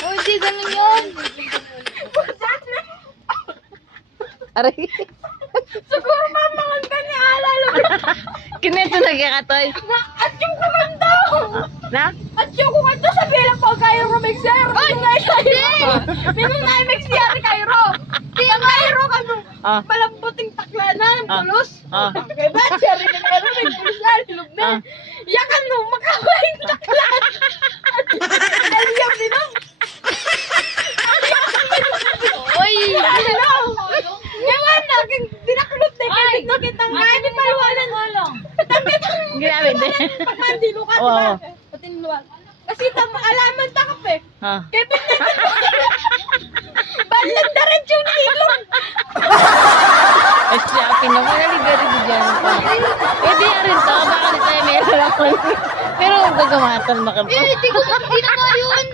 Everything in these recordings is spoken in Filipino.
Oh, di ganun yun. Aray. Siguro mamangan ka ni Ala. Kineto na kaya katoy. At yung kumando. Na? At yung kumando sa bilang pag kayo remix yan. Ay, hindi. Minun na remix yan ni Cairo. Di ang Cairo kanu. Ah. Malambuting takla na. Pulos. Ah. Kaya ba? Siya rin na ano. May pulos na. Silog na. Yakan no. Makawin takla. Aliyam din no. Oy! Hello. Ngayon na. Dinakulot na. Kaya kitang kaya ni Paluanan. Ginamit din. Pagmandilo ka. Oo. Patinuan. Kasi alaman takap eh. Ha. Kaya balang diretso yung silong. At siya, pinamaligarig dyan pa. Eh, di rin to. Baka di tayo meron ako. Pero gagamatan maka. Hindi na nga yun.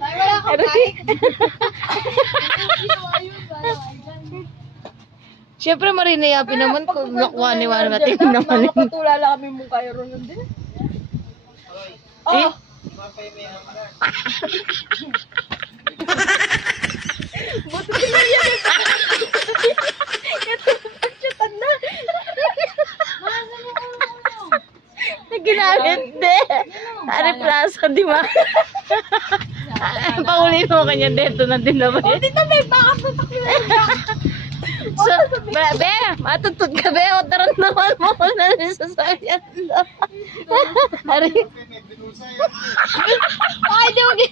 Wala akong kahit. Siyempre, marinayapin naman kung nakuha ni Wano natin naman. Nakapatulala kami mong kayo ron nun din. Eh? Buto sila yan. Ito, pagsyatan na. Ginamit din. Ari plaza, di ba? Pauli mo kanya dito na din naman. O, dito may baka tutak So, be, matutod ka be, o taran naman mo na sasabihan. Ari. Ay, di, okay.